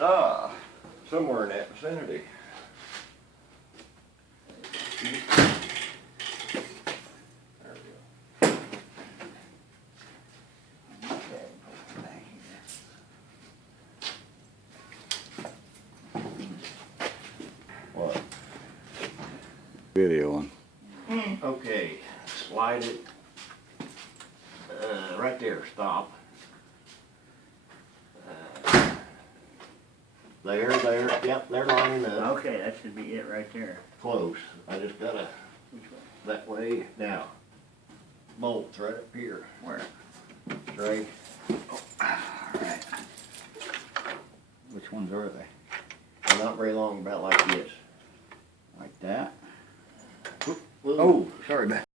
Ah, somewhere in that vicinity. There we go. What? Videoing. Okay, slide it right there, stop. There, yep, they're lining up. Okay, that should be it right there. Close. I just gotta, Which way? that way, now. Bolts right up here, Where? straight. Alright. Which ones are they? They're not very long, about like this. Like that? Oh, sorry, man.